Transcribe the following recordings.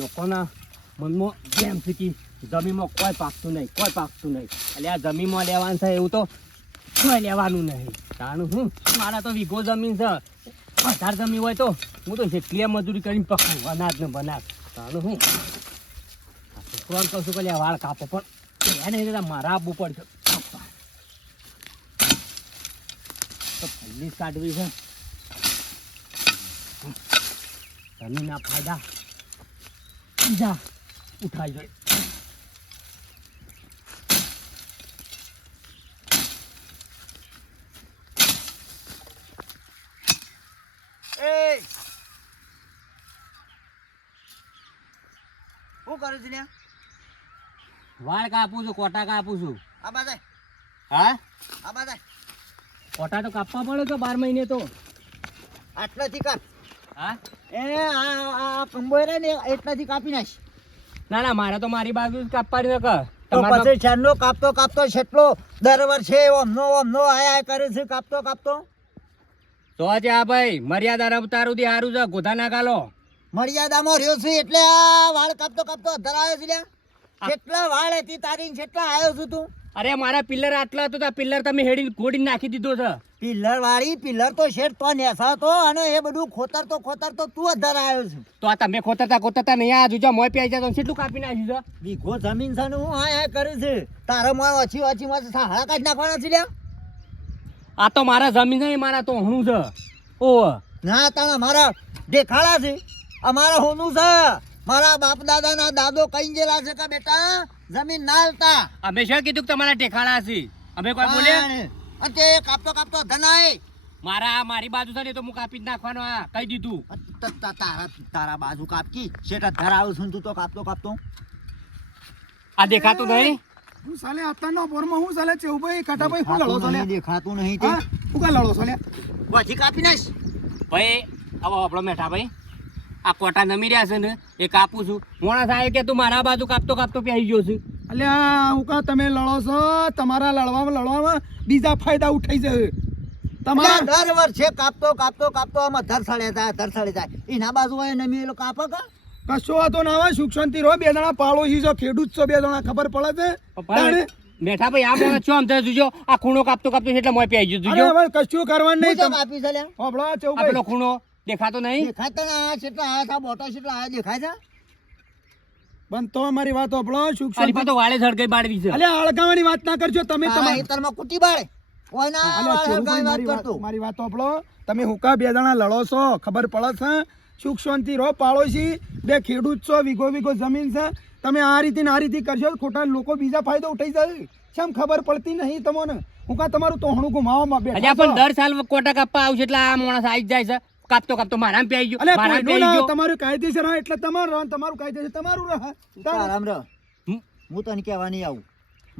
લોકોના મનમાં જેમ છે કે જમીનમાં કોઈ પાકતું નહીં એટલે આ જમીનમાં લેવાનું છે એવું તો કોઈ લેવાનું નહીં. જાણું હું મારા તો વીઘો જમીન છે, વધારે જમીન હોય તો હું તો જેટલી મજૂરી કરીને પકડું અનાજ ને બનાવ. જાણું હું છોકરાને કહું છું કે વાળ કાપો પણ એને મારા આપવું પડશે. તો ફલ્લી કાઢવી છે. જમીનના ફાયદા બીજા ઉઠાઈ જાય. શું કરું છું લ્યા? વાળ કાપું છું, કોટા કાપું છું. આ બાજુ હા આ બાજુ કોટા તો કાપવા પડે તો 12 મહિને તો. આટલાથી કાપ. હા આ કંબોય રે ને એટલાથી કાપી નાખ. ના ના મારે તો મારી બાજુ જ કાપવાની કર. તો પછી છેલ્લો કાપતો છેટલો દર વર્ષે ઓમનો આયા કરે છે કાપતો તો છે આ ભાઈ મર્યાદા રમતારું થી હારું છે. ગોધા ના ગાલો મર્યાદામાં રહ્યો છું એટલે આ વાળ કાપતો ધરાયો છે લ્યા. કેટલા વાળ હતી તારી ને કેટલા આવ્યો છું તું? અરે મારા પિલ્લર આટલા હતો, પિલ્લર તમે હેડી ગોડી નાખી દીધો છે. પિલ્લર તો શેઠ તો નેસાતો અને એ બધું ખોતર તો તું જ ધરાયો છે. તો આ તમે ખોતરતા નહીં આ જોજો મોય પી જાય તો કેટલું કાપી નાખ્યું છે. વીઘો જમીન છે ને હું આ કર્યું છે. તારે મોય ઓછી માં સાહડા કાઢી નાખવાના છે લ્યા. આ તો મારા જમીન નહીં, મારા તો હણું છે. ઓ ના તારા મારા દેખાડા છે. અમારા હોનું છે. મારા બાપ દાદાના દાદો કઈ ગયેલા છે કે બેટા જમીન ના હાલતા. અમે શું કીધું કે તમારા ટેખાડા છે? અમે કોઈ બોલ્યા? તે કાપતો ધનાય. મારી બાજુ છે ને તો હું કાપી જ નાખવાનો. આ કહી દીધું. તારા બાજુ કાપકી શેઠ ધરાવું છું તું તો કાપતો. આ દેખાતું નહીં? હું સાલે આતાનો પોરમાં હું સાલે ચેઉભાઈ કાટાભાઈ હું લડો સાલે દેખાતું નહીં તે. હું કા લડો સાલે પછી કાપી નાખ. ભાઈ આવો આપણો મેઠા ભાઈ આ કોટા નમી રહ્યા છે ને એ કાપું છું. મોણા સાહેબ કે તું મારા બાજુ કાપતો પેહી ગયો છે. અલ્યા હું કા તમે લડો છો? તમારા લડવામાં બીજા ફાયદા ઉઠાઈ જાય. તમારા દર વર્ષે કાપતો આમાં ધરસડે જાય એના બાજુ હોય નમી એ લોકો કાપો કા કશો વાતો ના આવે. સુખ શાંતિ રહો. બે જણા પાડોશી છો, ખેડૂત છો, બે જણા ખબર પડે છે. મેઠા ભાઈ આ મોણા છો આમ થાય જોજો. આ ખૂણો કાપતો એટલે મોય પેહી ગયો જોજો. હવે કશું કરવાનું નહીં. કાપી છે લ્યા. હોબળો આ ચેઉભાઈ પેલો ખૂણો દેખાતો નહીં? દેખાતા ના કેટલા આયા હતા બોટા કેટલા આયા દેખાય છે. બંધ તો અમારી વાત હોબળો. સુખ આની શાંતિ પર તો વાળે સળગાઈ બાળવી છે. અલ્યા અળગાવાની વાત ના કરજો તમે. તમારા ખેતરમાં કુટી બાળે કોઈ ના અલ્યા ચેઉભાઈ વાત કરતો. મારી વાત હોબળો. તમે હુકા બે જણા લડો છો, ખબર પડે છે. સુખ શાંતિ રહો. પાડોશી બે ખેડૂત છો, વીઘો જમીન છે. તમે આ રીતે કરશો ખોટા લોકો બીજા ફાયદો ઉઠાઈ જાય. કેમ ખબર પડતી નહીં તમને? હું કા તમારું તોહણું ગુમાવવામાં બેઠા અલ્યા પણ દર સાલ કોટા કાપવા આવશે એટલે આ માણસ આવી જાય છે. કાપતો મારામાં પેહી ગયો. અલ્યા મારામાં કોઈનું પેહી ના, ગયો. તમારું કાયદેસર હા એટલે તમારું રહે, તમારું કાયદેસર તમારું રહે. તારામ રહ. હું તને કહેવા નહીં આવું.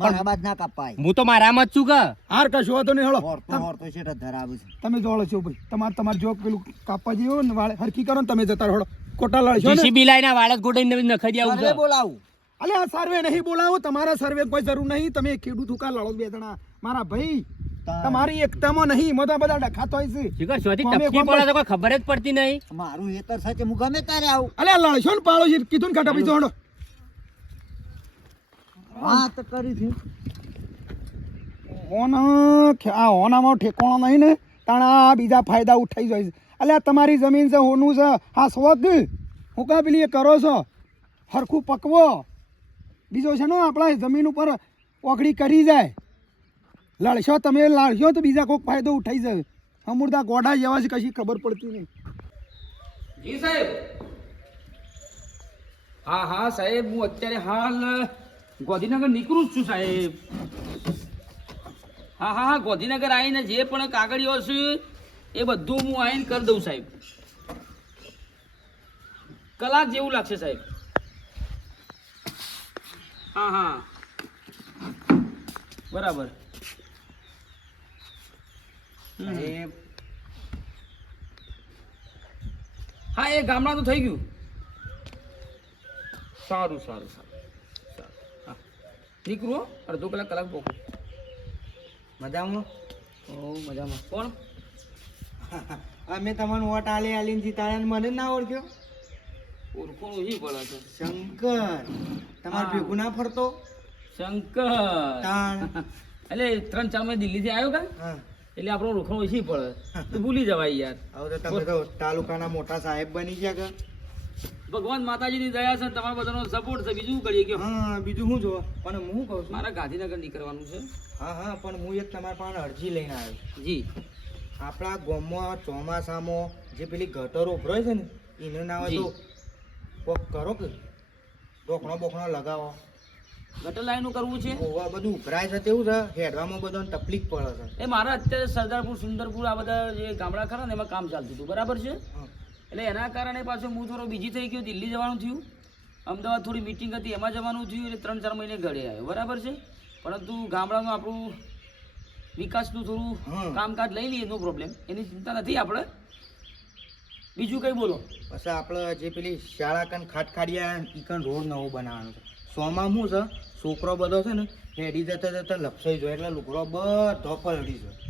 મારા બાદ ના કાપાય. હું તો મારામાં જ છું કે હાર કશો હતો નહીં. હળો હોરતો છે ધરાવું છે. તમે જોડો છો ભાઈ. તમારે જો પેલું કાપવા જેવું ને વાળે હરખી કરો ને તમે જતા રહો. ખોટા લડશો ને જીસીબી લાઈના વાળા ગોડાઈને નખાઈ દે આવું તારે છે. બોલાવું. અલ્યા આ સર્વે નહીં બોલાવો. તમારા સર્વે કોઈ જરૂર નહીં. તમે ખેડૂત હુકા લડો બે જણા. મારા ભાઈ તમારી એકતામાં નહીં. મોટા બધા ડખાતો હોય છે. શીખર શોધી ટપકી પડે તો કોઈ ખબર જ પડતી નહીં. મારું હેતર સાચે હું ગમે તારે આવું. અલ્યા લડશો ને પાડોશી કીધું ને કાટા ભાઈ જોડો. વાત કરી છે. હોનામાં ઠેકોણો નહીં ને તાણા બીજા ફાયદા ઉઠાઈ જાય છે. અલ્યા તમારી જમીન છે, હોનું છે. હા સ્વગ હું કા પેલી એ કરો છો હરખું પકવો. બીજો છે ને આપણા જમીન ઉપર ઓગળી કરી જાય. લડશો તમે લડશો તો બીજા કોઈક ફાયદો ઉઠાઈ જાય. અમૂર્દા ગોડા જેવા છે, કશી ખબર પડતી નહીં. જી સાહેબ. હા સાહેબ હું અત્યારે હાલ ગોધીનગર નીકળું જ છું સાહેબ. હા ગોધીનગર આવીને જે પણ કાગળિયો છે એ બધું હું આવીને કરી દઉં સાહેબ. કલાક જેવું લાગશે સાહેબ. હા બરાબર. હા એ ગામડાનું થઈ ગયું. સારું હા નીકળું અડધો કલાક પોકું. મજામાં? મજામાં. કોણ? અમે તમને વોટ આલીને જીતાડ્યા મને ના ઓળખ્યો? ઓળખો ઓછી પડે છે. શંકર તમારે હા. ભેગું ના ફરતો શંકર તાણ એટલે 3-4 મહિને દિલ્હીથી આવ્યો કા હા એટલે આપણો ઓળખો ઓછી પડે તો ભૂલી જવાય યાર. હવે તો તમે તો તાલુકાના મોટા સાહેબ બની ગયા કે ભગવાન માતાજીની દયા છે, તમારા બધાનો સપોર્ટ છે, બીજું શું કરીએ કયો. હા બીજું શું જોવા પણ હું કહું છું મારા ગાંધીનગર નીકળવાનું છે. હા હા પણ હું એક તમારા પાસે અરજી લઈને આવ્યો જી આપણા ગામમાં ચોમાસામાં જે પેલી ગટરો ઉભરાય છે ને એને ના હોય તો કોક કરો કે ડોકણો બોકણો લગાવો ગટર લાઈનનું કરવું છે. ઓવા બધું ઉભરાય છે તેવું છે હેડવામાં બધાને તકલીફ પડે છે એ મારા અત્યારે સરદારપુર સુંદરપુર આ બધા જે ગામડા ખરા ને એમાં કામ ચાલતું હતું બરાબર છે. હા. એટલે એના કારણે પાછું હું થોડો બીજી થઈ ગયો, દિલ્હી જવાનું થયું, અમદાવાદ થોડી મીટિંગ હતી એમાં જવાનું થયું, એટલે 3-4 મહિને ઘરે આવ્યો બરાબર છે. પરંતુ ગામડાનું આપણું વિકાસનું થોડું હા. કામકાજ લઈ લઈએ, નો પ્રોબ્લેમ, એની ચિંતા નથી આપણે. બીજું કંઈ બોલો. પછી આપણે જે પેલી શાળા કન ખાટખાડિયા ઈકન રોડ નવો બનાવવાનો છે સોમાં શું છે છોકરો બધો છે ને હેડી જતા જતા લપસાઈ જાય એટલે લુગડો બધો પલળી જાય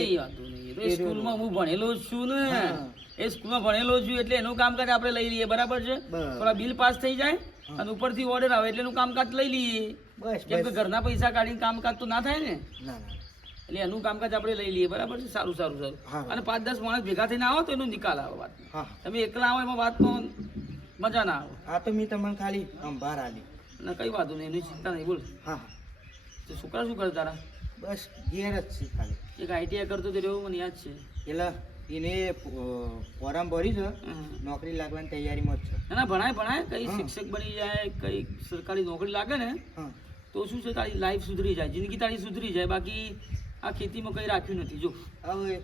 કઈ વાંધો નહીં, એ તો સ્કૂલમાં હું ભણેલો જ છું ને, હા. એ સ્કૂલમાં ભણેલો છું એટલે એનું કામકાજ આપણે લઈ લઈએ બરાબર છે. બરાબર. થોડા બિલ પાસ થઈ જાય હા. અને ઉપરથી ઓર્ડર આવે એટલે એનું કામકાજ લઈ લઈએ. બસ કેમ કે બસ ઘરના પૈસા કાઢીને કામકાજ તો ના થાય ને, ના ના એટલે એનું કામકાજ આપણે લઈ લઈએ બરાબર છે. સારું સારું સારું. હા. અને 5-10 માણસ ભેગા થઈને આવો તો એનો નિકાલ આવે વાત. હા તમે એકલા આવો એમાં વાતમાં મજા ના આવે. આ તો મેં તમને ખાલી અંભાર આલી અને કઈ વાંધો નહીં, એની ચિંતા નહીં, બોલ. હા તો છોકરા શું કરે તારા? બસ ઘેર જ છે ખાલી એક આઈટીઆઈ કરતો તો રહ્યો મને યાદ છે. એટલે એને ફોરમ ભરી છે હમ. નોકરી લાગવાની તૈયારીમાં જ છે ના ભણાય ભણાય, કઈ હા. શિક્ષક બની જાય, કઈ સરકારી નોકરી લાગે ને હા તો શું છે, તારી લાઈફ સુધરી જાય, જિંદગી તારી સુધરી જાય. બાકી આ ખેતીમાં કઈ રાખ્યું નથી. જો હવે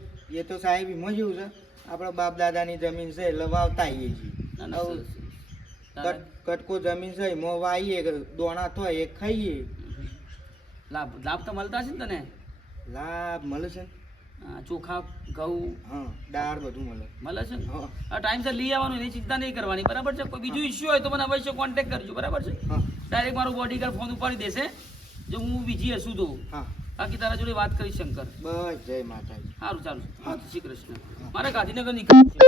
એ તો સાહેબ એમાં જેવું છે આપણા બાપ દાદાની જમીન છે એટલે વાવતા આવીએ છીએ ના ના હવે સરસ. તારા- કટકો જમીન છે એમાં વાઈએ દોણા થાય એ ખાઈએ લાભ લાભ તો મળતા છે ને તને? લાભ મળે છે ચોખા ઘઉં હા દાળ બધું મળે મળે છે ને? હા આ ટાઈમસર લઈ આવવાનું, એની ચિંતા નહીં કરવાની બરાબર છે. કોઈ બીજું ઇસ્યુ હોય તો મને અવશ્ય કોન્ટેક્ટ કરજો બરાબર છે. હા ડાયરેક્ટ મારો બોડીગાર્ડ ફોન ઉપાડી દેશે જો હું બીજી હશું તો. હા બાકી તારા જોડે વાત કરી શંકર. બસ જય માતાજી સારું ચાલો. હા. જય શ્રી કૃષ્ણ. મારે ગાંધીનગર નીકળવું છે.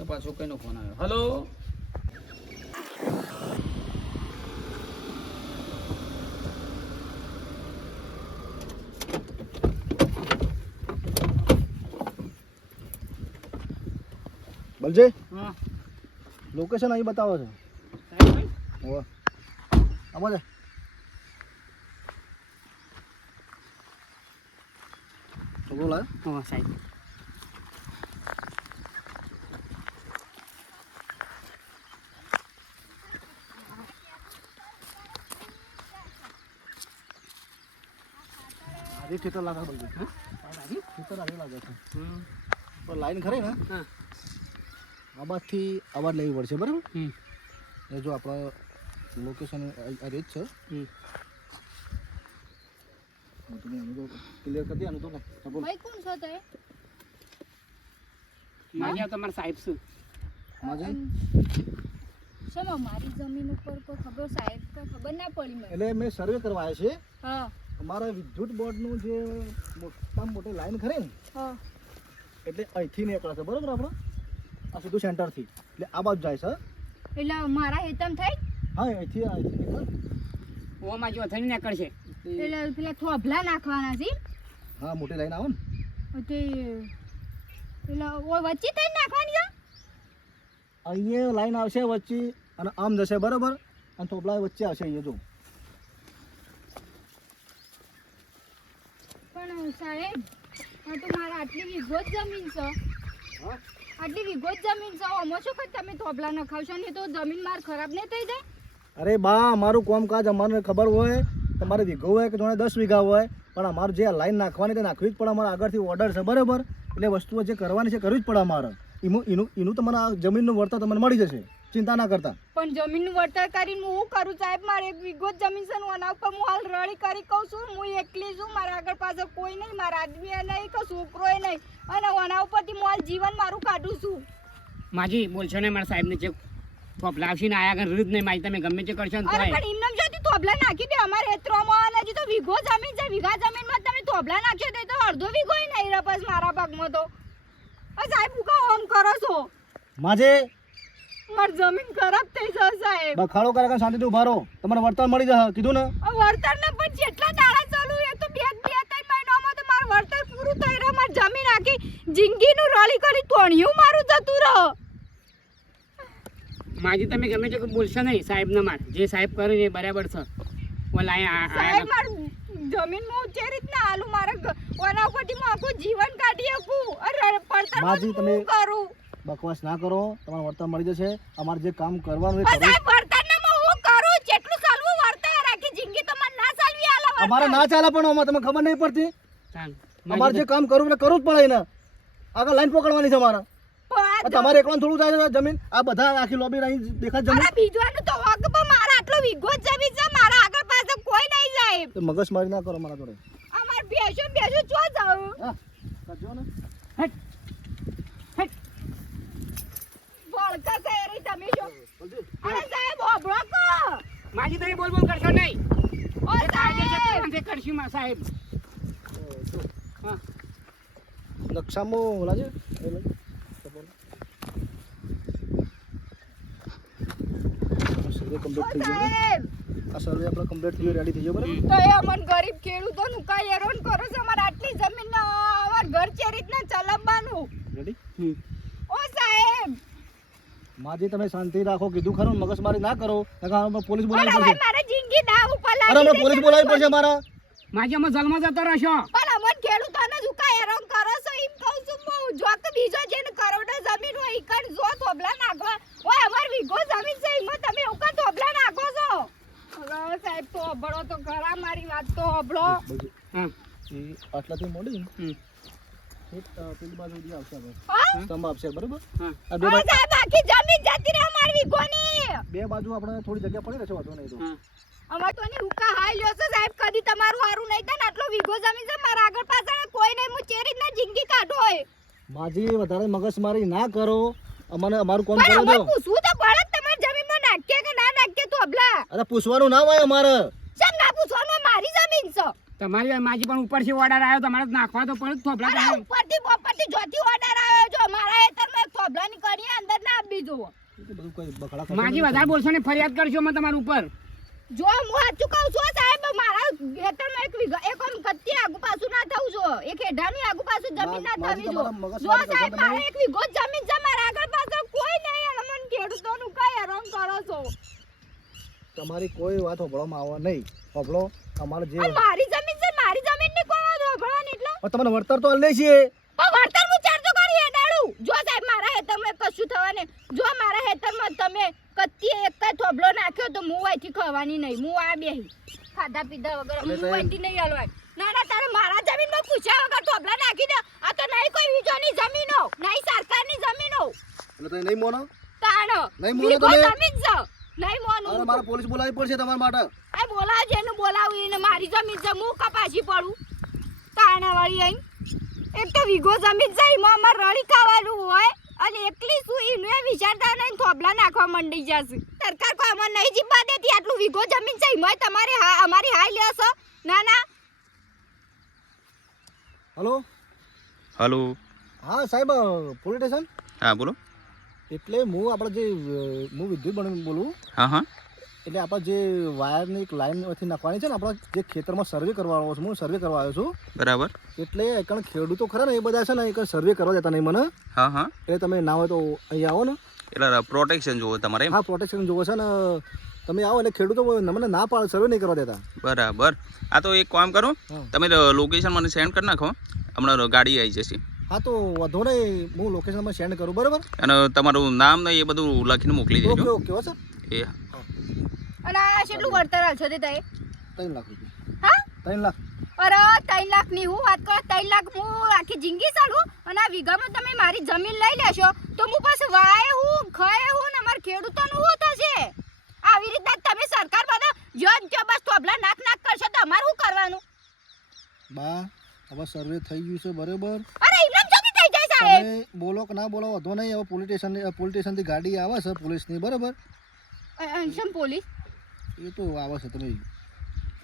એ પાછો કઈનો ફોન આવ્યો. હલો. બલજે હા લોકેશન અહીં બતાવો છે સાહેબ? ઓવા આમાં જા તો બોલ હા સાહેબ. આજે ખેતર લાગે બલજે ખેતર આજે લાગે છે પણ લાઈન ખરી ને હા. આબાદથી અવાજ લેવી પડશે બરાબર હમ. એ જો આપણો લોકેશન આ રીત છે હમ. તમે આનું તો ક્લિયર કરી દે આનું તો ને તો બોલ ભાઈ કોણ છો તે મારી આ તમારા સાહેબ શું? માજે શેમાં મારી જમીન ઉપર કોઈ ખબર સાહેબ કોઈ ખબર ના પડી મને એટલે મેં સર્વે કરવા આવ્યા છે હા અમારા વિદ્યુત બોર્ડનું જે મોટામાં મોટી લાઈન ખરી ને હા એટલે અહીંથી નીકળે છે બરાબર આપણે આ સીધું સેન્ટરથી એટલે આ બાજુ જાય છે એટલે મારા હેતમ થઈ હા અહીંથી નીકળે ઓમાં જો થઈને નીકળશે. એટલે પેલા થોભલા નાખવાના છે હા મોટી લાઈન આવે ને તે પેલા ઓ વચ્ચે થઈ નાખવાની છે અહીંયા લાઈન આવશે વચ્ચે અને આમ જશે બરાબર અને થોપલા વચ્ચે આવશે અહીંયા જો પણ સાહેબ આ તો મારા આટલી વીઘો જ જમીન છે હા આટલી વીઘો જ જમીન છે આમાં શું કરી તમે થોભલા નખાવશો ને તો જમીન માર ખરાબ નહીં થઈ જાય અરે બા અમારું કામકાજ અમારે ખબર હોય તમારે વીઘો હોય કે જોડે 10 વીઘા હોય પણ અમારું જે લાઈન નાખવાની તે નાખવી જ પડે અમારે આગળથી ઓર્ડર છે બરાબર એટલે વસ્તુઓ જે કરવાની છે કરવી જ પડે અમારે એનું તમને આ જમીનનું વળતર તમને મળી જશે ચિંતા ના કરતા પણ જમીનનું વળતર કરીને હું કરું સાહેબ મારે એક વીઘો જ જમીન છે ને એના ઉપર હું હાલ રળી કરી કહું છું હું એકલી છું મારા આગળ પાછળ કોઈ નહીં મારા આદમી નહીં કે છોકરોય નહીં અને એના ઉપરથી હું હાલ જીવન મારું કાઢું છું માજી બોલશો ને મારા સાહેબને જે થોપલા આવશીને આયા આગળ રીત નહીં માજી તમે ગમે તે કરશો ને અરે તોય પણ એમને જોતી થોભલા નાખી દે અમારે હેત્રોમાં અને હજી તો વીઘો જમીન છે વીઘા જમીનમાં તમે થોભલા નાખ્યો તો અડધો વીઘો નહીં રહે બસ મારા ભાગમાં તો આ સાહેબ ઉકા ઓમ કરો છો માજે મારી જમીન ખરાબ થઈ જશે સાહેબ. બખાડો કરે કે શાંતિથી ઉભા રહો, તમને વળતર મળી જશે, કીધું ને. વળતર ને પણ જેટલા દાડા ચાલુ એ તો 2-3 મહિનામાં તો મારું વળતર પૂરું થઈ રહ્યું. મારી જમીન આખી જિંદગીનું રળી કરી તોણ્યું મારું જતું રહ્યો. માજી તમે ગમે તે બોલશો નહીં સાહેબ ને માર જે સાહેબ કરે ને એ બરાબર છે. ઓલા સાહેબ આયા મારું જમીન હું જે રીતના હાલું મારા ઓના ઉપરથી હું આખું જીવન કાઢી શકું. અરે પડતર માજી, હું તમે- કરું બકવાસ ના કરો, તમારે વળતર મળી જશે. અમારે જે કામ કરવાનું એ પણ કરો. સાહેબ વળતર ને હું કરું જેટલું ચાલવું વળતર આખી જિંદગી તો મને ના ચાલવી આલા વળતર. અમારે ના ચાલે, પણ અમારે તમને ખબર નહીં પડતી. ચાલ. અમારે જે કામ કરવું એટલે કરવું જ પડે ને. આગળ લાઈન પકડવાની છે અમારે. પણ આ તમારે એકલા થોડું થાય છે જમીન? આ બધા આખી લોબી અહીં દેખાય જમીન. અરે બીજવાનું તો હક પણ મારા આટલો વીઘો જ જમીન છે મારા આગળ પાસે કોઈ નહીં સાહેબ. તો મગજમારી ના કરો મારા જોડે. અમાર બેસો ચો જાઉં. હા, કરજો ને. ભળકા છે રે તમે જો. અરે સાહેબ હોબળો કો. માજી તમે બોલ બોલ કરશો નહીં. ઓ સાહેબ જે કરશું માં સાહેબ. હા. નકશામાં ઓલા છે સર્વે કમ્પ્લીટ થઈ ગયો. સાહેબ આ સર્વે આપણે કમ્પ્લીટ થઈ ગયો, રેડી થઈ ગયો બરાબર. તો એ અમન ગરીબ ખેડૂતોનું કાંઈ હેરાન કરો છો. અમારે આટલી જમીન અમાર ઘર છે રીતના ચલાવવાનું. રેડી. ઓ સાહેબ માજી તમે શાંતિ રાખો, કીધું ખરું, મગજમારી ના કરો, નકર આપણે પોલીસ પણ બોલાવવી હવે પડશે. મારે જિંદગી દાવ ઉપર અરે લાગી આપણે છે. પોલીસ બોલાવવી પડશે મારા. માજી અમે જલમાં જતો રહેશો. પણ અમન ખેડૂતોને જ કાંઈ હેરાન કરો છો એમ કહું છું હું. જો કે બીજો જેને કરોડો જમીન હોય ઈ કણ જો થોભલા નાખવા ઓય અમાર વીઘો જમીન છે એમાં તમે એવું કાં થોભલા નાખો છો. હવે સાહેબ તો હોભળો તો ખરા મારી વાત તો હોભળો. હા. એ આટલાથી મોડી હમ. એક પેલી બાજુ જે આવશે આપણે હા સ્તંભ આવશે બરાબર. હા. આ બે હવે બાજુ સાહેબ આખી જમીન જતી રહે અમાર વીઘોની. બે બાજુ આપણે થોડી જગ્યા પડી રહેશે, વાંધો નહીં તો. હા. અમાર તો ની હુકા હાઈ લ્યો છે સાહેબ. કદી તમારું હારું નહીં થાય ને આટલો વીઘો જમીન છે મારા આગળ પાછળ કોઈ નહીં. હું ચેરી ના જિંદગી કાઢો હોય. માજી વધારે મગજમારી ના કરો, અમને અમારું કામ પણ કરો અમે દો. પૂછવું તો પડે જ તમારી જમીનમાં નાખીએ કે ના નાખીએ તો અબલા. અરે પૂછવાનું ના હોય અમારે. શેમ ના પૂછવાનું હોય? મારી જમીન છે. તમારી માજી પણ ઉપરથી ઓર્ડર આવ્યો તમારે તો નાખવા તો પડે જ થોભલા. અરે ઉપરથી બોપરથી જોથી ઓર્ડર આવ્યો જો મારા હેતરમાં એક થોભલાની કણી અંદર ના આપી જુઓ. એ તો બધું કોઈ બખડા ખાતા માજી નથી. વધારે બોલશો ને ફરિયાદ કરશો અમે તમારા ઉપર. જો હું સાચું કહું છું સાહેબ મારા હેતરમાં એક વીઘા એક આમ કત્તી આગુ પાછું ના થવું જો. એક હેડાની આગુ પાછું જમીન ના માજી થવી જો. તમારા મગજ જો મારી સાહેબ કરતા મારે એક વીઘો જ જમીન છે મારા આગળ પાછળ કોઈ નહીં. અને મને ખેડૂતોનું કઈ હેરાન કરો છો. તમારી કોઈ વાત હોભળવામાં આવે નહીં. હોભળો, અમારે જે અને મારી જમીન છે મારી જમીનની કોઈ વાત હોભળવાની એટલે પણ તમને વળતર તો લે છીએ. પણ વળતર હું ચારતો કરી હેડાડું. જો સાહેબ મારા હેતરમાં કશું થવાને જો મારા હેતરમાં તમે કત્તી એક જ થોભલો નાખ્યો તો હું અહીંથી ખવાની નહીં. હું આ બેહી ખાધા પીધા વગર હું અહીંથી નહીં હલવાની. ના ના તારે મારા જમીનમાં પૂછ્યા વગર થોભલા નાખી દે. આ તો નહીં કોઈ બીજોની જમીનો નહીં સરકારની જમીનો એટલે તમે નહીં મોનો. તાણો નહીં મોનો વીઘો તમે? જમીન છે નહીં અરે મોનું. મારે પોલીસ બોલાવવી પડશે તમારા માટે. આ બોલાવજે એનું બોલાવું એને મારી જમીન છે હું કપાસી પડું તાણા વાળી અહીં. એક તો વીઘો જમીન છે એમાં અમારે રળી ખાવાનું હોય અને એકલી શું એનું એ વિચારતા નહીં થોભલા નાખવા માંડી જશે. સરકાર કોઈ અમારે નહીં જીવવા દેતી. આટલું વીઘો જમીન છે એમાં તમારે અમારી હાઈ લેશો. ના ના હલો. હલો. હા સાહેબ, પોલીસ સ્ટેશન. હા બોલો. એટલે હું આપણે જે હું વિદ્યુત બની બોલું. હા હા. એટલે આપણે જે વાયરની એક લાઈનથી નાખવાની છે ને, આપણે જે ખેતરમાં સર્વે કરવા આવ્યો છું, હું સર્વે કરવા આવ્યો છું. બરાબર. એટલે એકણ ખેડૂતો ખરા ને એ બધા છે ને એક સર્વે કરવા દેતા નહીં મને. હા હા. એટલે તમે ના હોય તો અહીંયા આવો ને. એટલે પ્રોટેક્શન જોવો તમારે એમ? હા, પ્રોટેક્શન જોવો છે ને. તમે આવો એટલે ખેડૂતો મને ના પાડે, સર્વે નહીં કરવા દેતા. બરાબર. આ તો એક કામ કરો, હા. તમે લોકેશન મને સેન્ડ કરી નાખો, હમણાં ગાડી આવી જશે. હા તો વધુ નહીં, હું લોકેશનમાં સેન્ડ કરું બરાબર. અને તમારું નામ ને એ બધું લખીને મોકલી ઓકે દેજો. ઓકે હો સર. એ અને આ કેટલું વળતર હાલશો તે તય? 3 લાખ રૂપિયા. હા 3 લાખ. અરે 3 લાખની હું વાત કરો. 3 લાખ હું આખી જિંદગી ચાલું અને આ વીઘામાં તમે મારી જમીન લઈ લેશો તો હું પાછું વાય હું ખય હું ને અમારા ખેડૂતોનું શું થશે? આવી રીતના તમે સરકાર બધા યોજ જો બસ થોભલા નાક નાક કરશો તો અમારે શું કરવાનું? બા હવે સર્વે થઈ ગયું છે બરાબર. અરે એમ જલ્દી થઈ જાય સાહેબ. તમે બોલો કે ના બોલો વધુ નહીં. હવે પોલીસ સ્ટેશનથી ગાડી આવે છે પોલીસની બરાબર. અંશમ પોલીસ એ તો આવે છે.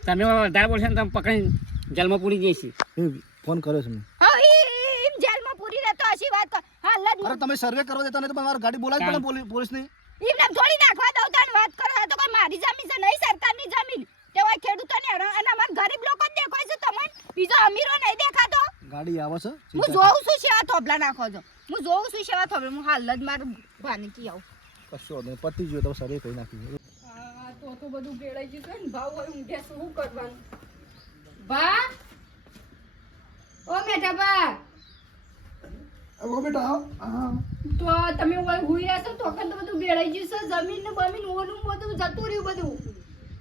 તમે વધારે બોલશો ને તમે પકડીને જેલમાં પૂરી જઈશી. ફોન કર્યો છે મેં. હા એમ જેલમાં પૂરી રહેતો હશી વાત કર. હાલ જ અરે તમે સર્વે કરવા દેતા નહીં તો મારે ગાડી બોલાવી પડે પોલીસની. એમને થોડી નાખવા દઉં તાન વાત કરો આ તો કોઈ મારી જમીન છે નહીં સરકારની જમીન તેવા ખેડૂતોને અને અમાર ગરીબ લોકો જ દેખાય છે તમને બીજો અમીરો નહીં દેખાતો ગાડી આવે છે હું જોઉં છું સેવા થોભલા નાખો છો હું જોઉં છું સેવા થોભલા હું હાલ જ મારું ભાની કી આવું કશો નહીં પતી ગયો તો સરે કઈ નાખી તો બધું ભેળાઈ ગયું છે ને ભાવ હોય ઊંઘે શું કરવાનું બા ઓ મેઠા બા ઓ બેટા હા તો તમે ઓય હુઈ રહ્યા છો તો કન તો બધું ભેળાઈ ગયું છે જમીન ને બમીન ઓનું બધું જતું રહ્યું બધું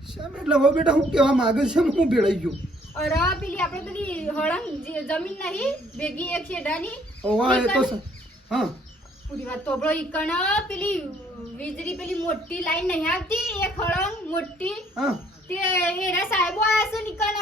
શેમ એટલે હવે બેટા હું કહેવા માંગે છે હું ભેળાઈ ગયો અરે પેલી આપણે પેલી હળંગ જમીન નહીં ભેગી એક છેડાની ઓવા એ તો હા પૂરી વાત તો બરો ઈકણ પેલી વીજળી પેલી મોટી લાઈન નહીં આવતી એક હળંગ મોટી હા તે એરા સાહેબો આયા છે નીકણ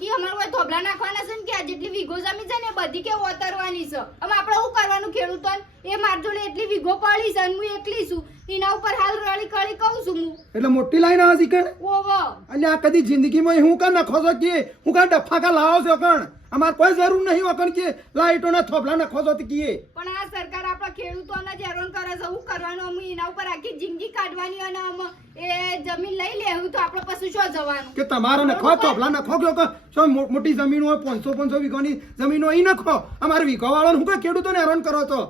કે અમાર કોઈ થોબલા નાખવાના છે ને કે આ જેટલી વીઘો જમીન છે ને બધી કે ઓતરવાની છે હવે આપણે શું કરવાનું ખેડૂતોને એ માર જોડે એટલી વીઘો પડી છે અને હું એકલી છું એના ઉપર હાલ રળી કળી કહું છું હું એટલે મોટી લાઈન આવે છે કણ ઓવો અલ્યા આ કદી જિંદગીમાં હું કા નખો છો કે હું કા ડફાકા લાવો છો કણ અમાર કોઈ જરૂર નહીં વકણ કે લાઈટોના થોભલા નખો છો તે કીએ પણ આ સરકાર આપણા ખેડૂતોને જ હેરાન કરે છે શું કરવાનું અમે એના ઉપર આખી જિંદગી કાઢવાની અને અમે એ જમીન લઈ લેવું તો આપણે પછી શું જવાનું કે તમારે નખો થોભલા નખો કયો કે શું મોટી જમીન હોય 500 વીઘાની જમીન હોય ઈ નખો અમારે વીઘા વાળાને હું કા ખેડૂતોને હેરાન કરો છો